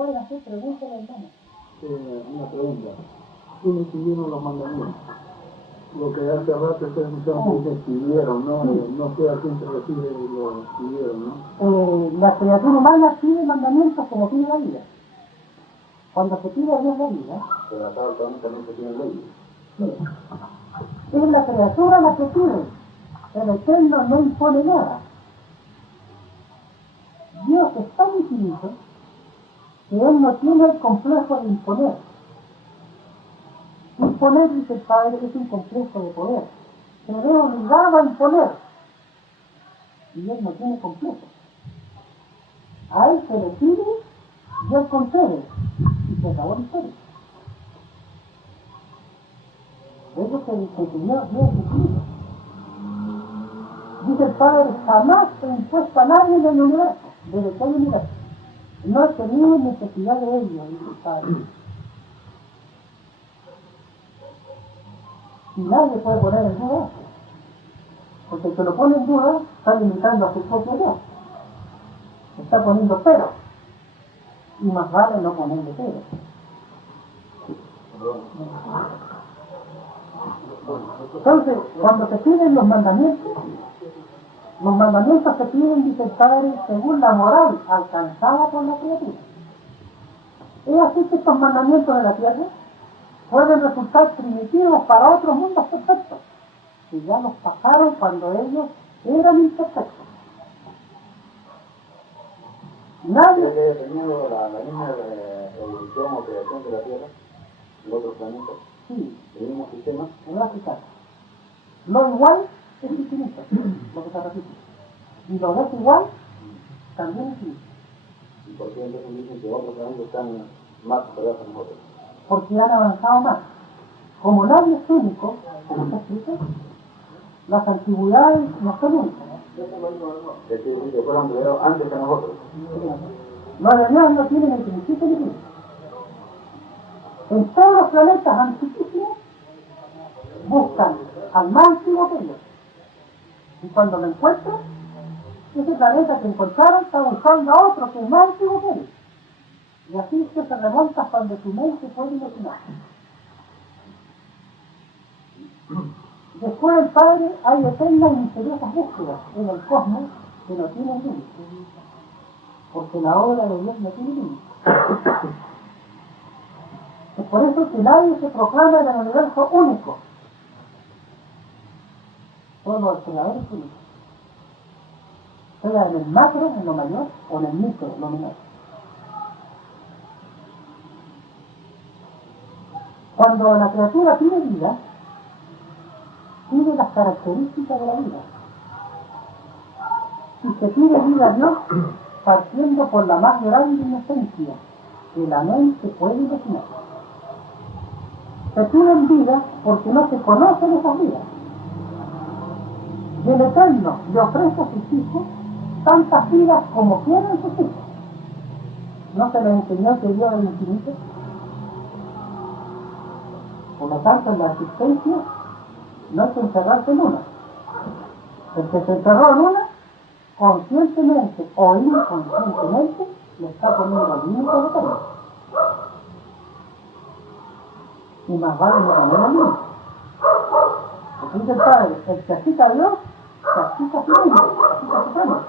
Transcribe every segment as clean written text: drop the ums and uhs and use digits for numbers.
Pueden hacer preguntas, hermano. Una pregunta. ¿Quiénes siguieron los mandamientos? Lo que hace rato ustedes mencionaron que siguieron, ¿no? No sé a quién se refiere lo siguieron, ¿no? La criatura humana pide mandamientos como pide la vida. Cuando se pide a Dios la vida, pero acá también se piden leyes. Sí. Es la criatura la que pide. El Eterno no impone nada. Dios es tan infinito que Él no tiene el complejo de imponer. Imponer, dice el Padre, es un complejo de poder. Se ve obligado a imponer. Y Él no tiene complejo. A Él se le pide, Dios concede. Y se acabó la historia. Eso se enseñó Dios en Cristo. Dice el Padre, jamás he impuesto a nadie en el universo, desde todo el universo. No he tenido necesidad de ello, dice el Padre. Y nadie puede poner en duda eso. Porque el que lo pone en duda está limitando a su propio Dios. Está poniendo pero. Y más vale no ponerle pero. Entonces, cuando se piden los mandamientos se piden, dice el Padre, según la moral alcanzada por la criatura. Es así que estos mandamientos de la tierra pueden resultar primitivos para otros mundos perfectos, que ya los pasaron cuando ellos eran imperfectos. Nadie... Teniendo la misma evolución o creación de la Tierra, en otros planetas, sí, el mismo sistema, en la Tierra. Lo igual es infinito, lo que se repite. Y lo desigual también es infinito. ¿y por qué entonces dicen que otros planetas están más superiores a nosotros? Porque han avanzado más. Como nadie es único, como está escrito, las antigüedades no son únicas. Es decir, que fueron creados antes que nosotros. Los de Dios no tienen el principio ni fin. En todos los planetas antiquísimos buscan al más antiguo que ellos. Y cuando lo encuentran, ese planeta que encontraron está buscando a otro que es más antiguo que ellos. Y así es que se remonta cuando su mente puede imaginar. Después del Padre hay eternas y misteriosas búsquedas en el cosmos que no tienen límites. Porque la obra de Dios no tiene límites. Es por eso que nadie se proclama en el universo único. Solo el creador es único. Sea en el macro, en lo mayor, o en el micro, en lo menor. Cuando la criatura tiene vida, tiene las características de la vida. Y se pide vida a Dios partiendo por la más grande inocencia que la mente puede imaginar. Se piden vida porque no se conocen esas vidas. Y el Eterno le ofrece a sus hijos tantas vidas como quieren sus hijos. ¿No se les enseñó que Dios es infinito? Por lo tanto, en la existencia no hay que encerrarse en una. El que se encerró en una, conscientemente o inconscientemente, le está poniendo límites de todo. Y más vale no poner límites. Porque dice el Padre, el que así a Dios, se así a sí mismo, así a su plano.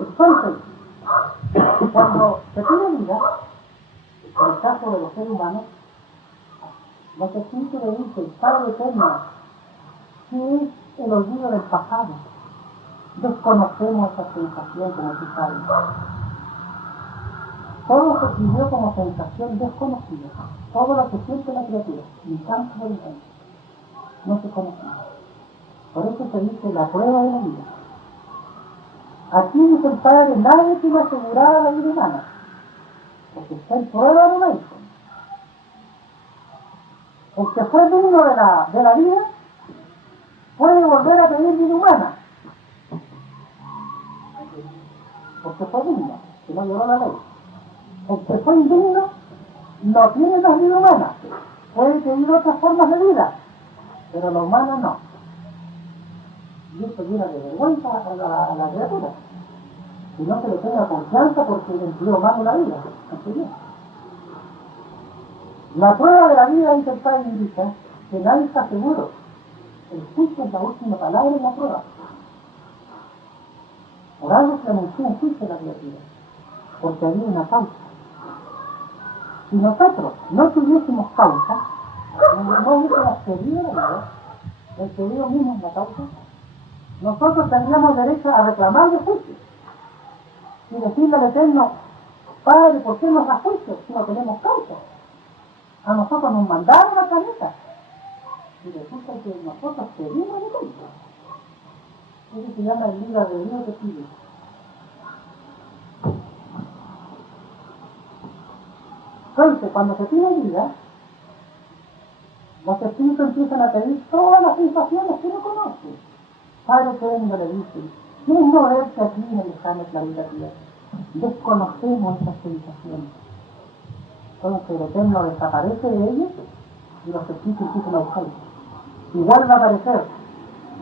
Entonces, cuando se pide vida, en el caso de los seres humanos, lo que Cristo le dice, el Padre Eterno, que es el olvido del pasado. Desconocemos esa sensación, como tú sabes. Todo se pidió como sensación desconocida. Todo lo que siente la criatura, ni tanto por el tanto, no se conocía. Por eso se dice la prueba de la vida. Aquí dice el Padre, nadie tiene asegurada la vida humana, porque está en prueba de la vida. El que fue digno de la vida puede volver a pedir vida humana, porque fue digno, que no violó la ley. El que fue indigno no tiene la vida humana, puede pedir otras formas de vida, pero la humana no. Y esto llena de vergüenza a la criatura. sino que le tenga confianza porque le empleó mal la vida. ¿Entendió? La prueba de la vida, dice el padre, indica que nadie está seguro. El juicio es la última palabra en la prueba. Por algo se anunció un juicio de la criatura, porque había una causa. Si nosotros no tuviésemos causa, no hubiésemos pedido la vida, el pedido mismo es la causa, nosotros tendríamos derecho a reclamar de juicio y decirle al Eterno: Padre, ¿por qué nos da juicio si no tenemos causa? A nosotros nos mandaron al planeta y resulta que nosotros pedimos de causa. Eso se llama el libre albedrío que pide. Entonces, cuando se pide vida, los espíritus empiezan a pedir todas las sensaciones que uno conoce. Padre Eterno, le dice: ¿quién no verte aquí en el lejano planeta Tierra? Desconocemos esas sensaciones. Entonces el Eterno desaparece de ellos y los espíritus empiezan a buscarlos. Y vuelve a aparecer,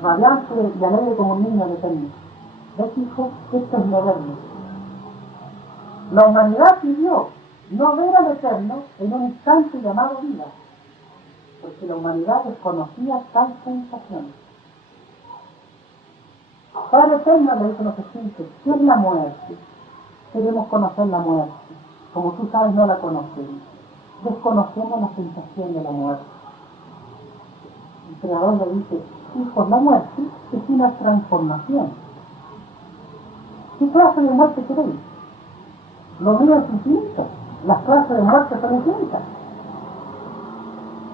radiante y alegre como un niño de Eterno. ¿Ves, hijo? Esto es moderno. La humanidad pidió no ver al Eterno en un instante llamado vida, porque la humanidad desconocía tal sensación. Padre Eterno, le dice a los espíritus: ¿qué es la muerte? Queremos conocer la muerte. Como tú sabes, no la conocemos. Desconocemos la sensación de la muerte. El Creador le dice: hijos, la muerte es una transformación. ¿Qué clase de muerte queréis? Lo mío es infinito. Las clases de muerte son infinitas.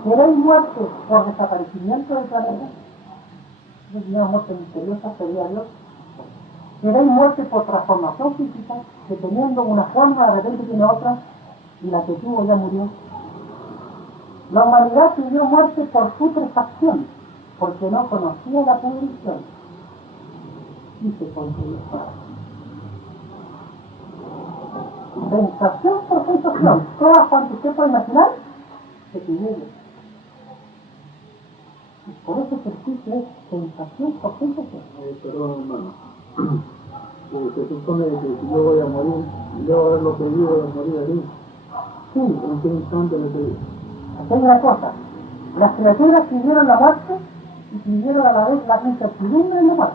¿Queréis muerte por desaparecimiento del planeta? Es una muerte misteriosa, sería Dios. ¿Queréis muerte por transformación física, que teniendo una forma de repente tiene otra y la que tuvo ya murió? La humanidad pidió muerte por putrefacción, porque no conocía la pudrición y se concedió. Sensación por sensación, todas cuantas usted puede imaginar, se pidió Dios. Y por eso el juicio es sensación por sensación. Perdón, hermano. Se supone que si yo voy a morir, yo haberlo pedido de morir aquí. Sí, ¿En qué instante le pedí? aquí hay una cosa. Las criaturas pidieron la muerte y pidieron a la vez la incertidumbre de la muerte.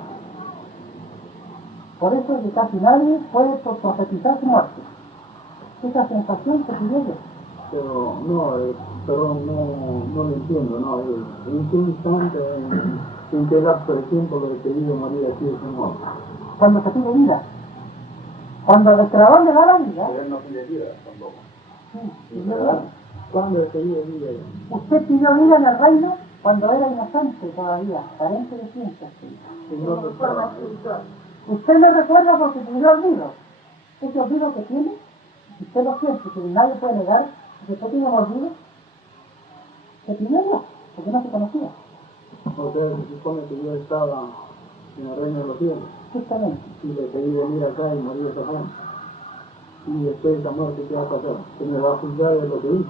Por eso es que casi nadie puede profetizar su muerte. Esa sensación se pidió Dios. Pero no, perdón, no lo entiendo, no. ¿En qué instante, en qué lapso de tiempo lo he pedido morir aquí de ese modo? Cuando se pide vida. Cuando el Creador le da la vida. Pero él no pide vida tampoco. Sí, pidió vida. ¿Cuándo he pedido vida? Usted pidió vida en el reino cuando era inocente todavía, carente de ciencia. Usted le recuerda porque pidió olvido. Ese olvido que tiene, si usted lo siente, que nadie puede negar, que usted tiene un olvido, se pidió Dios, porque no se conocía. O sea, se supone que yo estaba en el reino de los cielos. Justamente. Y le pedí venir acá y morir esa gente. Y después de esa muerte, ¿qué va a pasar? ¿Se me va a juzgar de lo que hice?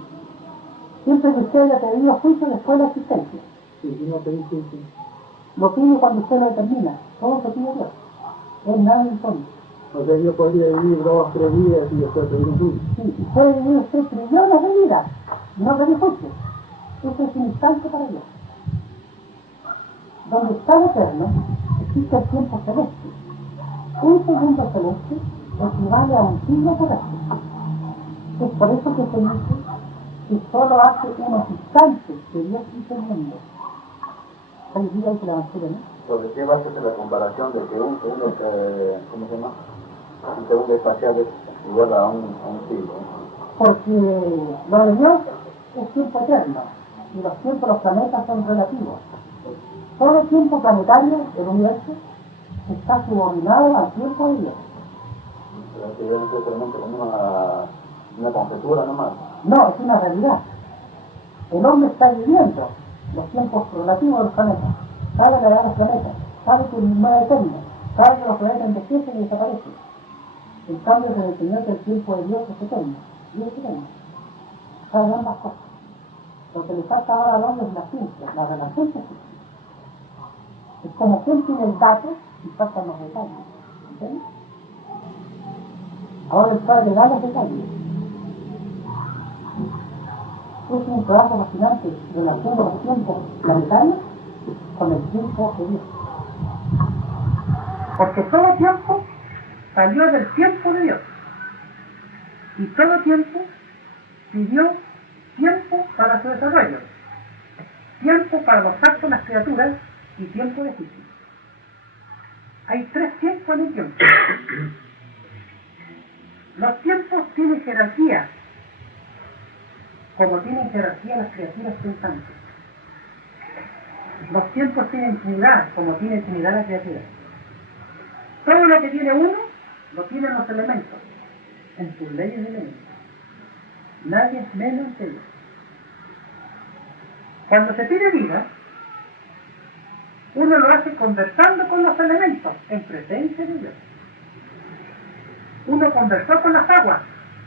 Siempre que usted haya pedido juicio después de la existencia. Y si no pedí juicio, Lo pide cuando usted lo determina. Todo se pide Dios. Es nada insólito. o sea, yo podría vivir 2, 3 días y después pedir un juicio. Sí, y puede vivir usted trillones de vidas y no pedir juicio. Eso es un instante para Dios. Donde está el Eterno, existe el tiempo celeste. Un segundo celeste equivale a un siglo terrestre. Es por eso que se dice que solo hace unos instantes que Dios hizo el mundo. 6 días y se levantó, ¿no? ¿Sobre qué base es la comparación de que un segundo, ¿cómo se llama? Un segundo espacial es igual a un siglo? Porque lo de Dios es tiempo eterno y los tiempos de los planetas son relativos. Todo el tiempo planetario del universo está subordinado al tiempo de Dios. Pero que yo no sé solamente como una conjetura nomás. No, es una realidad. El hombre está viviendo los tiempos relativos de los planetas. Sabe la edad de los planetas, sabe que no es eterno, sabe que los planetas envejecen y desaparecen. En cambio, se le enseñó que el tiempo de Dios es eterno. Dios es eterno. Sabe ambas cosas. Lo que le falta ahora al hombre es la ciencia, la relación que existe. Es como quien tiene el dato y faltan los detalles. ¿Entiendes? Ahora el Padre da los detalles. Es un trabajo fascinante de la de los tiempos planetarios con el tiempo de Dios. Porque todo tiempo salió del tiempo de Dios. Y todo tiempo pidió tiempo para su desarrollo. Tiempo para los actos de las criaturas y tiempo de juicio. Hay 3 tiempos en un tiempo. Los tiempos tienen jerarquía, como tienen jerarquía las criaturas pensantes. Los tiempos tienen trinidad, como tiene trinidad las criaturas. Todo lo que tiene uno, lo tienen los elementos, en sus leyes de elementos. Nadie es menos que Dios. Cuando se pide vida, uno lo hace conversando con los elementos, en presencia de Dios. Uno conversó con las aguas,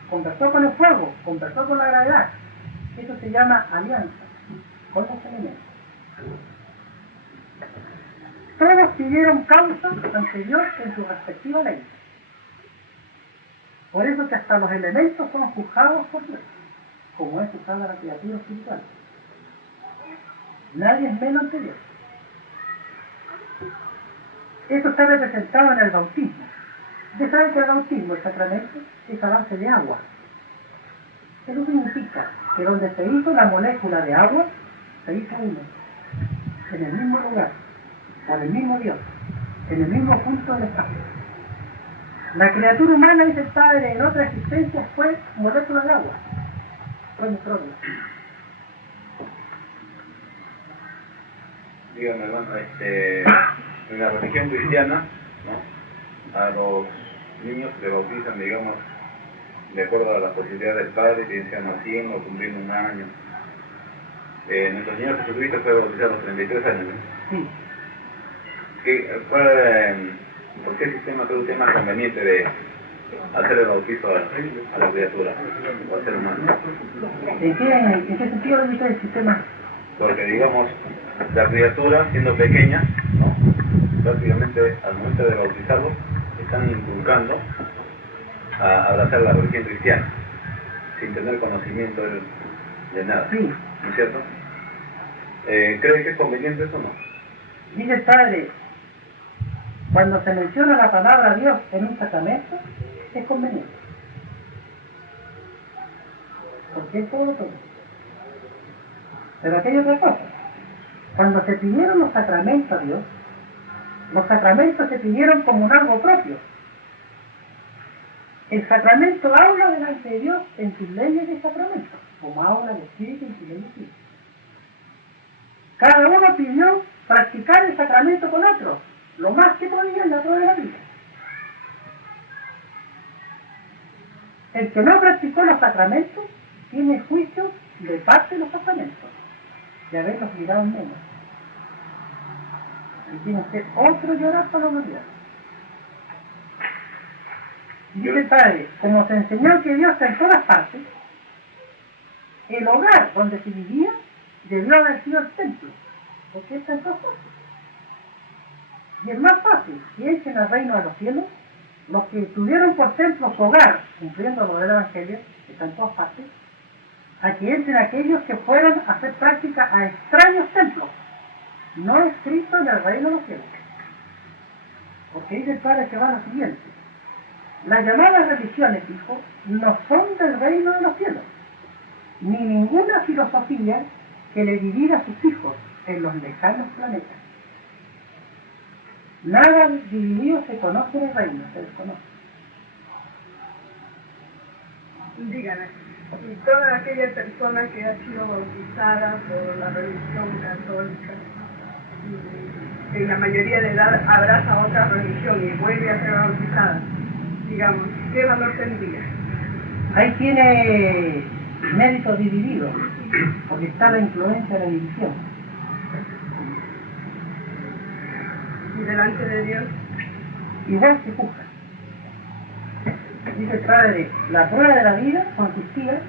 conversó con el fuego, conversó con la gravedad. Eso se llama alianza con los elementos. Todos pidieron causa ante Dios en su respectiva ley. Por eso que hasta los elementos son juzgados por Dios, como es juzgada la criatura espiritual. Nadie es menos ante Dios. Esto está representado en el bautismo. Ustedes saben que el bautismo, el sacramento, es a base de agua. Eso significa que donde se hizo la molécula de agua, se hizo uno, en el mismo lugar, por el mismo Dios, en el mismo punto del espacio. La criatura humana, dice el Padre, en otra existencia fue molécula de agua. Fue microbio. Dígame, hermano, en la religión cristiana, ¿no?, a los niños se bautizan, digamos, de acuerdo a la posibilidad del Padre, que sean a 100 o cumplir un año. Nuestro Señor Jesucristo fue bautizado a los 33 años, ¿no? Sí. ¿Por qué sistema cree usted más conveniente de hacer el bautizo a la criatura, o al ser humano? ¿En qué sentido lo dice el sistema? Porque, digamos, la criatura, siendo pequeña, ¿no?, prácticamente al momento de bautizarlo, están inculcando a abrazar la religión cristiana, sin tener conocimiento de nada. Sí. ¿No es cierto? ¿Cree que es conveniente eso o no? Dice el Padre, cuando se menciona la palabra Dios en un sacramento, es conveniente. Porque es todo. Pero aquí hay otra cosa. Cuando se pidieron los sacramentos a Dios, los sacramentos se pidieron como un algo propio. El sacramento habla delante de Dios en sus leyes de sacramento, como habla el Espíritu en sus leyes de Espíritu. Cada uno pidió practicar el sacramento con otro, lo más que podía en la prueba de la vida. El que no practicó los sacramentos tiene juicio de parte de los sacramentos, de haberlos mirado menos. Y tiene que otro llorar para la humanidad. Y dice el Padre, como se enseñó que Dios está en todas partes, el hogar donde se vivía debió haber sido el templo, porque está en todas partes. Y es más fácil que echen al reino de los cielos los que tuvieron por templo su hogar, cumpliendo lo del Evangelio, que está en todas partes, a que entren aquellos que fueron a hacer práctica a extraños templos, no escritos en el reino de los cielos. Porque dice el Padre que va lo siguiente: las llamadas religiones, hijo, no son del reino de los cielos, ni ninguna filosofía que le divida a sus hijos en los lejanos planetas. Nada dividido se conoce en el reino, se desconoce. Dígame, y toda aquella persona que ha sido bautizada por la religión católica, y en la mayoría de edad abraza otra religión y vuelve a ser bautizada, digamos, ¿qué valor tendría? Ahí tiene mérito dividido, porque está la influencia de la división. Y delante de Dios, igual se juzga. Dice el Padre, la prueba de la vida consistía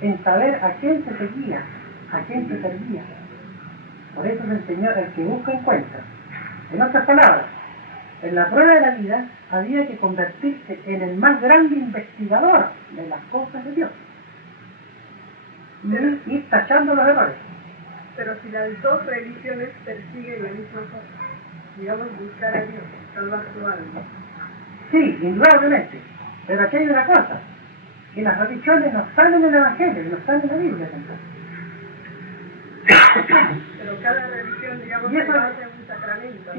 en saber a quién se seguía, a quién se servía. Por eso se enseñó: el que busca encuentra. En otras palabras, En la prueba de la vida había que convertirse en el más grande investigador de las cosas de Dios. Y ir tachando los errores. Pero si las dos religiones persiguen la misma cosa, digamos, buscar a Dios, salvar su alma. Sí, indudablemente. Pero aquí hay una cosa, que las religiones no están en el Evangelio, no están en la Biblia tampoco. Pero cada religión, digamos, se basa en un sacramento, sí.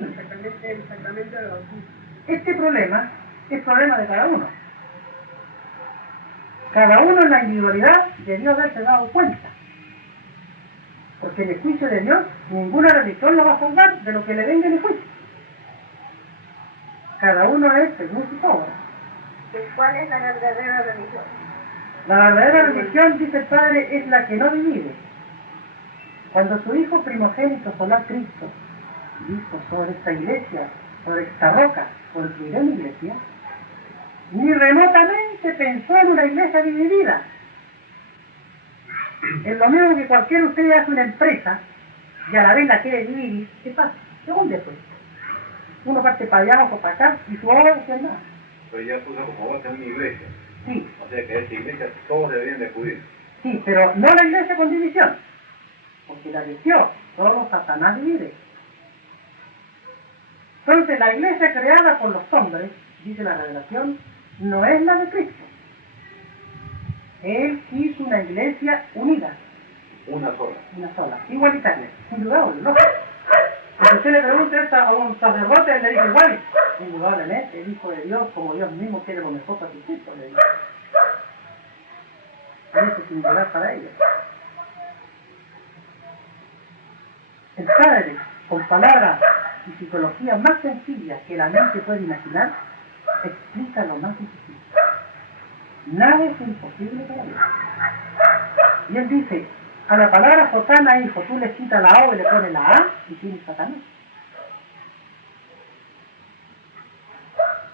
El sacramento del bautismo. Este problema es problema de cada uno. Cada uno en la individualidad debió haberse dado cuenta. Porque en el juicio de Dios, ninguna religión lo va a salvar de lo que le venga en el juicio. Cada uno es según su obra. ¿Cuál es la verdadera religión? La verdadera religión, dice el Padre, es la que no divide. Cuando su Hijo primogénito solar Cristo dijo sobre esta iglesia, sobre esta roca, construiré mi iglesia, ni remotamente pensó en una iglesia dividida. Es lo mismo que cualquiera de ustedes hace una empresa y a la vez la quiere dividir. ¿Qué pasa? ¿De dónde fue? Uno parte para allá, otro para acá, y su obra no es nada. Pero ya puso como va a tener una iglesia. Sí. O sea que esa iglesia todos deberían de acudir. Sí, pero no la iglesia con división. Porque la división, solo Satanás divide. Entonces la iglesia creada por los hombres, dice la revelación, no es la de Cristo. Él quiso una iglesia unida. Una sola. Una sola, igualitaria, indudable, ¿no? Si usted le pregunta esto a un sacerdote, él le dice igual, indudablemente, el Hijo de Dios, como Dios mismo quiere lo mejor para sus hijos, le dice. Eso es singular para ellos. El Padre, con palabras y psicología más sencillas que la mente puede imaginar, explica lo más difícil. Nada es imposible para Dios. Y él dice, a la palabra Sotana, hijo, tú le quitas la O y le pones la A y tienes Satanás.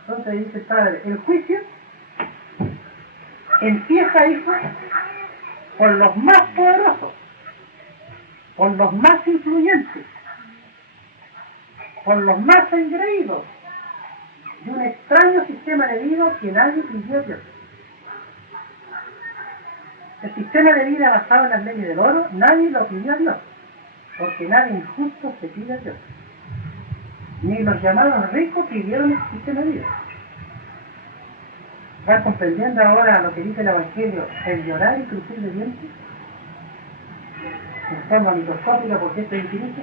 Entonces dice el Padre, el juicio empieza, hijo, por los más poderosos, por los más influyentes, por los más engreídos de un extraño sistema de vida que nadie pidió a Dios. El sistema de vida basado en las leyes del oro, nadie lo pidió a Dios, porque nadie injusto se pide a Dios. Ni los llamados ricos pidieron el sistema de vida. ¿Van comprendiendo ahora lo que dice el Evangelio, el llorar y crujir de dientes? En forma microscópica, porque esto es infinito.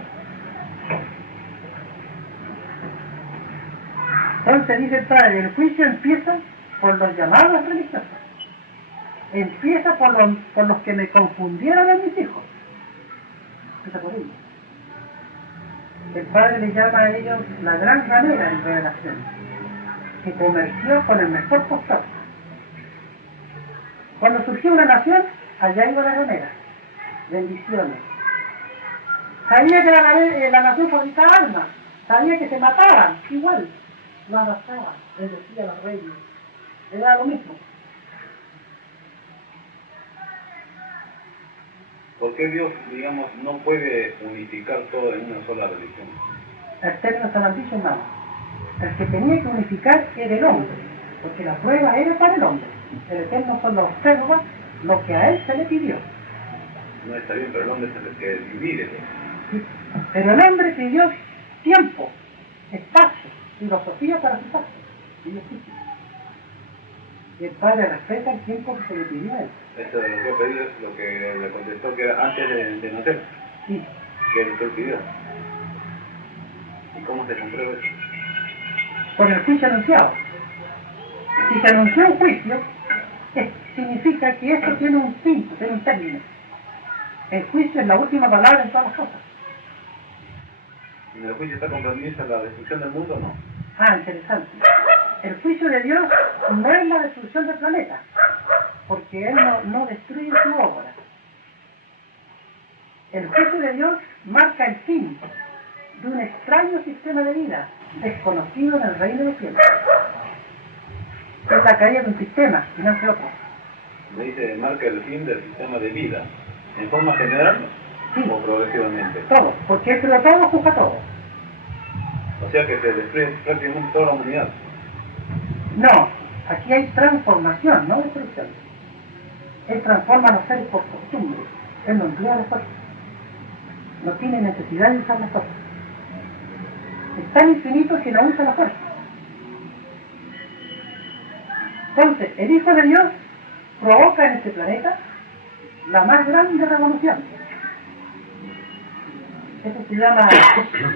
Entonces dice el Padre, el juicio empieza por los llamados religiosos. Empieza por los que me confundieron a mis hijos. Empieza por ellos. El Padre le llama a ellos la gran ramera en Revelación, que comerció con el mejor postor. Cuando surgió una nación, allá iba la ramera. Bendiciones. Sabía que la nación fabricaba armas, sabía que se mataban, igual, lo abrazaban, bendecía a los reyes, era lo mismo. ¿Por qué Dios, digamos, no puede unificar todo en una sola religión? El término sabantillo es malo. El que tenía que unificar era el hombre, porque la prueba era para el hombre. El Eterno solo observa lo que a él se le pidió. No está bien, pero el hombre es el que divide. Sí. Pero el hombre pidió tiempo, espacio, filosofía para su paso. Y el Padre respeta el tiempo que se le pidió a él. Eso de lo que he pedido es lo que le contestó que era antes de nacer. Sí. Que él pidió. ¿Y cómo se comprueba eso? Por el juicio anunciado. Si se anunció un juicio, significa que esto tiene un fin, tiene un término. El juicio es la última palabra en todas las cosas. ¿En el juicio está comprometida la destrucción del mundo o no? Ah, interesante. El juicio de Dios no es la destrucción del planeta, porque Él no destruye su obra. El juicio de Dios marca el fin de un extraño sistema de vida desconocido en el reino de los cielos. Es la caída de un sistema y no de otro. Me dice, marca el fin del sistema de vida. ¿En forma general? Sí. ¿O progresivamente? Todo, porque Él creó todo, juzga todo. O sea que se destruye prácticamente toda la humanidad. No, aquí hay transformación, no destrucción. Él transforma a los seres por costumbre. Él no emplea la fuerza. No tiene necesidad de usar la fuerza. Es tan infinito que no usa la fuerza. Entonces, el Hijo de Dios provoca en este planeta la más grande revolución. Eso se llama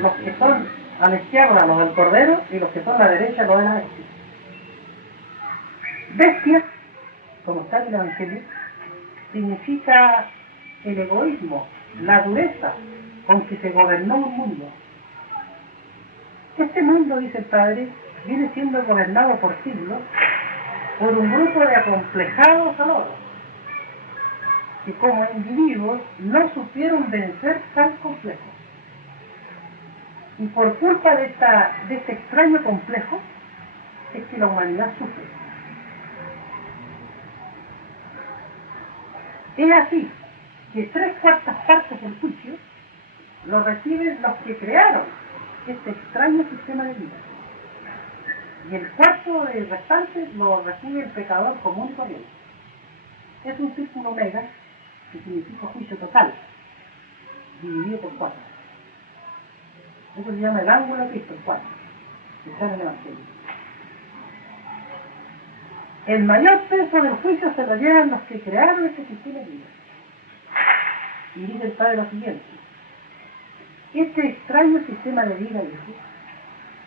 los que son a la izquierda, los del Cordero, y los que son a la derecha, los de la bestia. Bestia, como está en el Evangelio, significa el egoísmo, la dureza con que se gobernó un mundo. Este mundo, dice el Padre, viene siendo gobernado por siglos por un grupo de acomplejados aloros, que como individuos no supieron vencer tal complejo. Y por culpa de este extraño complejo es que la humanidad sufre. Es así que 3/4 partes del juicio lo reciben los que crearon este extraño sistema de vida. Y el cuarto del restante lo recibe el pecador común y corriente. Es un círculo omega que significa juicio total, dividido por 4. Eso se llama el ángulo de Cristo, el 4, que está en el Evangelio. El mayor peso del juicio se lo llevan los que crearon este sistema de vida. Y dice el Padre lo siguiente: este extraño sistema de vida, dice,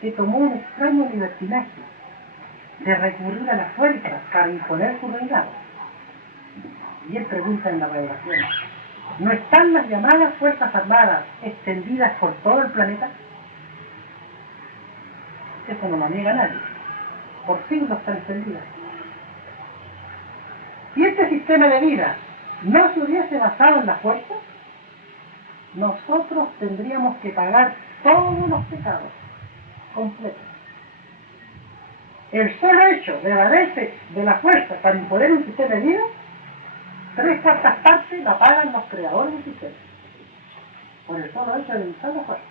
que tomó un extraño libertinaje de recurrir a la fuerza para imponer su reinado. Y él pregunta en la revelación: ¿no están las llamadas fuerzas armadas extendidas por todo el planeta? Eso no lo niega nadie. Por siglos están extendidas. Si este sistema de vida no se hubiese basado en la fuerza, nosotros tendríamos que pagar todos los pecados completos. El solo hecho de valerse de la fuerza para imponer un sistema de vida, 3/4 partes la pagan los creadores del sistema, por el solo hecho de usar la fuerza.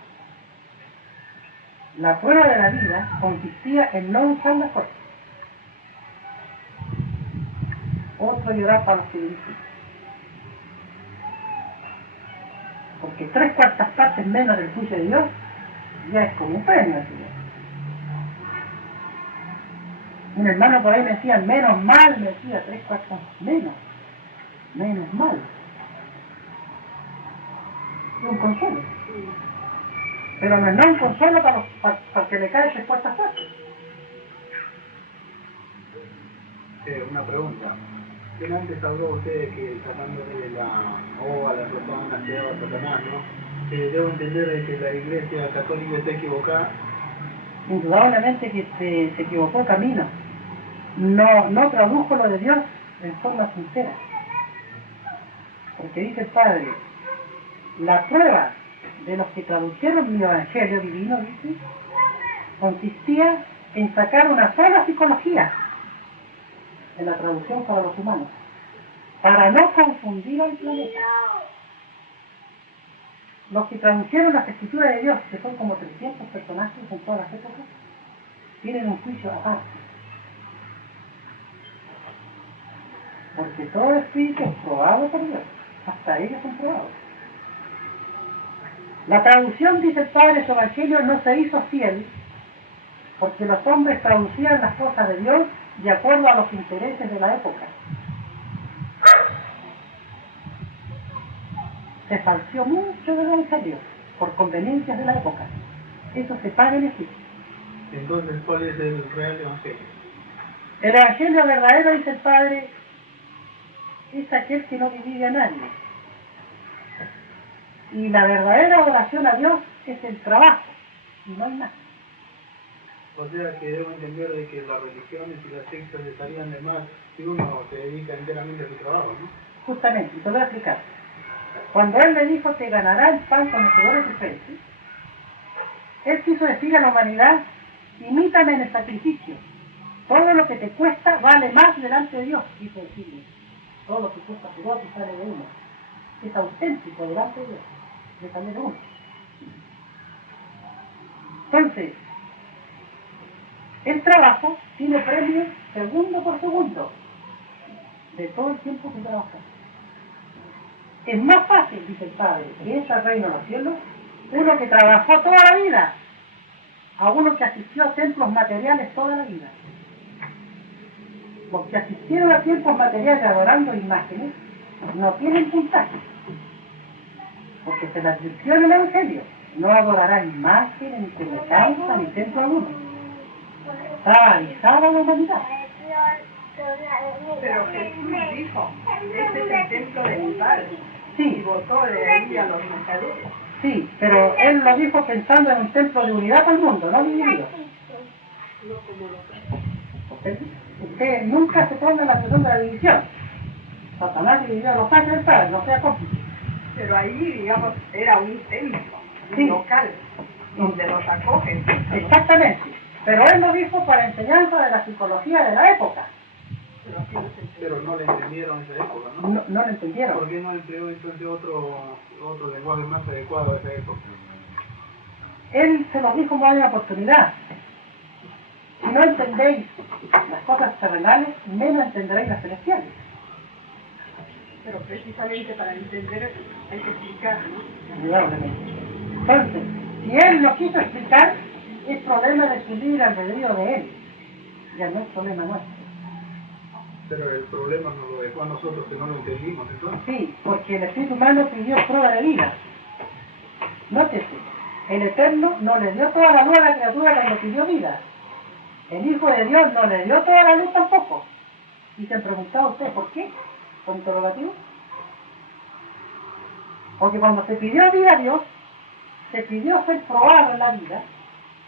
La prueba de la vida consistía en no usar la fuerza. Otro llorar para los que dirigen. Porque 3/4 partes menos del juicio de Dios ya es como un premio. Un hermano por ahí me decía, menos mal, me decía, 3/4 menos mal. Es un consuelo. Pero no es un consuelo para que le cae 3/4 partes. Una pregunta. ¿Quién antes habló usted de que sacándole la a las personas creaba Satanás, no? Debo entender de que la Iglesia Católica está equivocada. Indudablemente que se equivocó camino. No tradujo lo de Dios en forma sincera. Porque dice el Padre, la prueba de los que tradujeron mi evangelio divino, dice, consistía en sacar una sola psicología en la traducción para los humanos, para no confundir al planeta. Los que tradujeron las escrituras de Dios, que son como 300 personajes en todas las épocas, tienen un juicio aparte. Porque todo espíritu es probado por Dios, hasta ellos son probados. La traducción, dice el Padre, su evangelio no se hizo fiel, porque los hombres traducían las cosas de Dios de acuerdo a los intereses de la época. Se falseó mucho del evangelio por conveniencias de la época. Eso se paga en Egipto. Entonces, ¿cuál es el real evangelio? El evangelio verdadero, dice el Padre, es aquel que no divide a nadie. Y la verdadera oración a Dios es el trabajo, y no hay más. O sea que debo entender de que las religiones y las sectas estarían de más si uno se dedica enteramente a su trabajo, ¿no? Justamente, y te lo voy a explicar. Cuando Él le dijo que ganará el pan con el sudor de tu frente, Él quiso decir a la humanidad, imítame en el sacrificio. Todo lo que te cuesta vale más delante de Dios, quiso decirle. Todo lo que cuesta sudor y sale de uno. Es auténtico delante de Dios. Le sale de uno. Entonces, el trabajo tiene premio segundo por segundo de todo el tiempo que trabaja. Es más fácil, dice el Padre, que entra al reino de los cielos uno que trabajó toda la vida a uno que asistió a templos materiales toda la vida. Los que asistieron a templos materiales adorando imágenes no tienen puntaje, porque se les advirtió en el Evangelio: no adorará imágenes, ni semejanza, ni templo alguno. Está avisada la humanidad. Pero Jesús dijo, este es el templo de mi Padre. Sí. Y votó de ahí a los mercaderes. Sí, pero él lo dijo pensando en un templo de unidad al mundo, no dividido. Usted nunca se ponga en la situación de la división. Satanás dividió a los ángeles del Padre, no sea cómplice. Pero ahí, digamos, era un templo, un local, donde los acogen. Exactamente. Pero él lo dijo para enseñanza de la psicología de la época. Pero no le entendieron esa época, ¿no? No lo entendieron. ¿Por qué no empleó entonces otro lenguaje más adecuado a esa época? Él se lo dijo como una oportunidad. Si no entendéis las cosas terrenales, menos entenderéis las celestiales. Pero precisamente para entender hay que explicar, ¿no? Indudablemente. Entonces, si él lo quiso explicar, es problema de su libre albedrío de él. Ya no es problema nuestro. Pero el problema nos lo dejó a nosotros que no lo entendimos, entonces. Sí, porque el espíritu humano pidió prueba de vida. Nótese, el Eterno no le dio toda la luz a la criatura cuando pidió vida. El Hijo de Dios no le dio toda la luz tampoco. Y se han preguntado ustedes por qué, con interrogativo. Porque cuando se pidió vida a Dios, se pidió ser probado en la vida,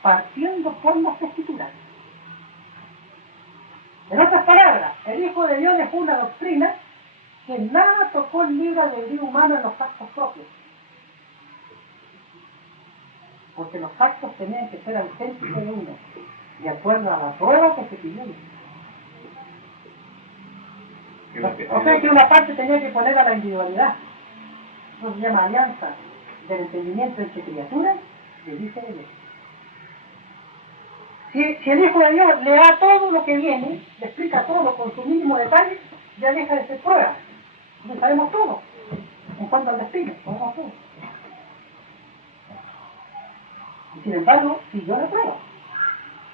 partiendo por las Escrituras. En otras palabras, el Hijo de Dios dejó una doctrina que nada tocó el libre albedrío humano en los actos propios. Porque los actos tenían que ser auténticos de uno, de acuerdo a la prueba que se pidió. O sea que una parte tenía que poner a la individualidad. Eso se llama alianza del entendimiento entre criaturas y el Hijo de Dios. Si el Hijo de Dios le da todo lo que viene, le explica todo con su mínimo detalle, ya deja de ser prueba. No sabemos todo. En cuanto al destino, sabemos todo. Y sin embargo, siguió la prueba.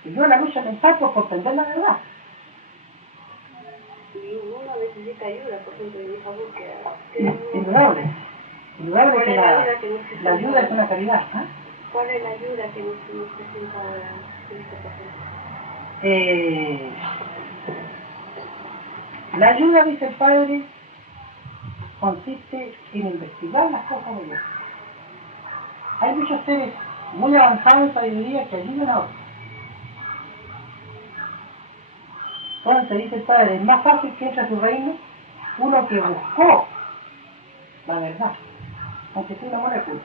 Siguió la lucha mental por comprender la verdad. Y uno necesita ayuda, por ejemplo, en esa búsqueda. Indudable. Indudable que la ayuda es una caridad. ¿Eh? ¿Cuál es la ayuda que nos presenta Cristo, por ejemplo? La ayuda, dice el Padre, consiste en investigar las cosas de Dios. Hay muchos seres muy avanzados en sabiduría que ayudan a otros. Entonces, dice el Padre, es más fácil que entre a su reino uno que buscó la verdad, aunque sea una molécula,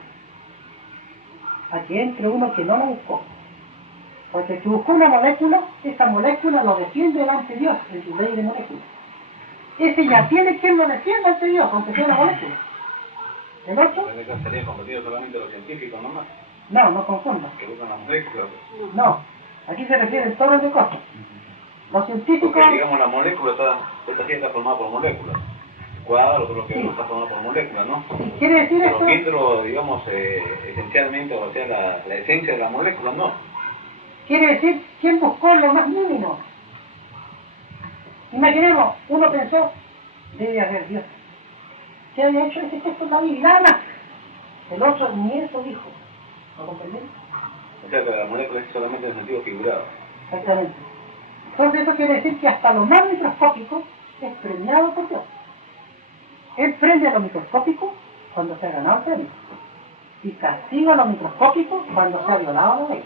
a que entre uno que no la buscó. Porque si buscó una molécula, esa molécula lo defiende delante de Dios en su ley de moléculas. Ese ya tiene quien lo defienda ante Dios, aunque sea una molécula. ¿El otro? ¿En ese sería competido solamente los científicos nomás? No, no confunda. Que buscan las moléculas. No, aquí se refieren todos de cosas. Los científicos... Porque digamos la molécula está formada por moléculas. Cuadro, lo que vemos está formado por moléculas, ¿no? ¿Quiere decir Pero esto? dentro, digamos, esencialmente, o sea, la esencia de la molécula, no. Quiere decir, ¿quién buscó lo más mínimo? Imaginemos, uno pensó, debe haber Dios. ¿Qué había hecho ese gesto en la vida? Nada más. El otro ni eso dijo. ¿Lo comprendéis? O sea, que la molécula es solamente en el sentido figurado. Exactamente. Entonces eso quiere decir que hasta lo más microscópico es premiado por Dios. Él prende a lo microscópico cuando se ha ganado el premio. Y castiga a lo microscópico cuando se ha violado la ley.